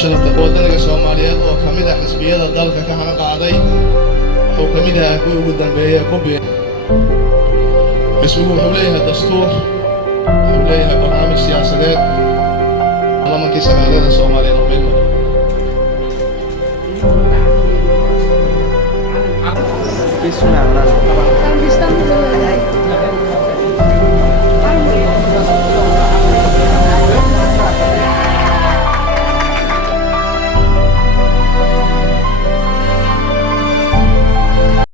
sharafta wadaniga Soomaaliyeed oo kamid ah xisbiyada dalka ka hana qaaday wuxuu kamid yahay kuwii ugu dambeeyay qubi xisbigu wuxuu leeyahay dastuur wuxuu leeyahay barnaamij siyaasadeed baarlamaankii Soomaaliyeed oo meel maray Bismillah.